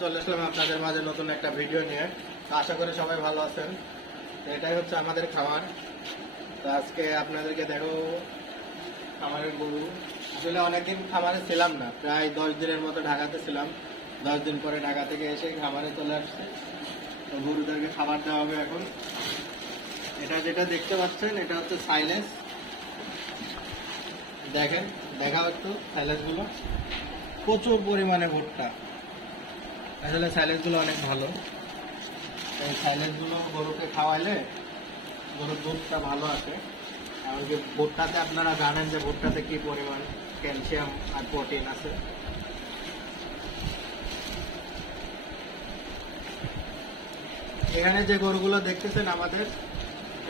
চলে আসলাম আপনাদের মাঝে নতুন একটা ভিডিও নিয়ে। আশা করি সবাই ভালো আছেন। তো এটাই হচ্ছে আমাদের খামার। তো আজকে আপনাদেরকে দেখো খামারের গরু। আসলে অনেকদিন খামারে ছিলাম না, প্রায় 10 দিনের মতো ঢাকাতে ছিলাম। 10 দিন পরে ঢাকা থেকে এসে খামারে চলে আসছে। তো গরুদেরকে খাবার দেওয়া হবে এখন। এটা যেটা দেখতে পাচ্ছেন এটা হচ্ছে সাইলেন্স। দেখেন, দেখাও একটু সাইলেন্স গুলো। প্রচুর পরিমাণে ভুট্টা। আসলে সাইলেন্স গুলো অনেক ভালো। এই সাইলেন্স গুলো গরুকে খাওয়াইলে গরুর দুধটা ভালো আসে। এমনকি ভুট্টাতে আপনারা জানেন যে ভুট্টাতে কি পরিমাণ ক্যালসিয়াম আর প্রোটিন আছে। এখানে যে গরুগুলো দেখতেছেন আমাদের,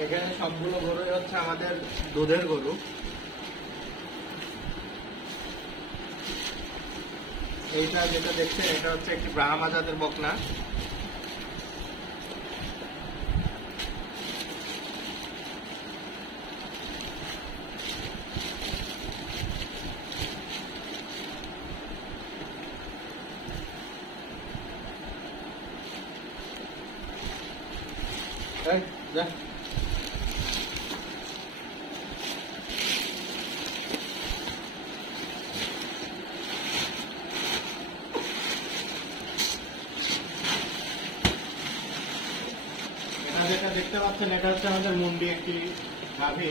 এখানে সবগুলো গরুই হচ্ছে আমাদের দুধের গরু। এইটা যেটা দেখছেন এটা হচ্ছে একটি ব্রাহ্মা জাতের বকনা। এই, যা। এটা যেটা দেখতে পাচ্ছেন এটা হচ্ছে আমাদের মুন্ডি একটি গাভী।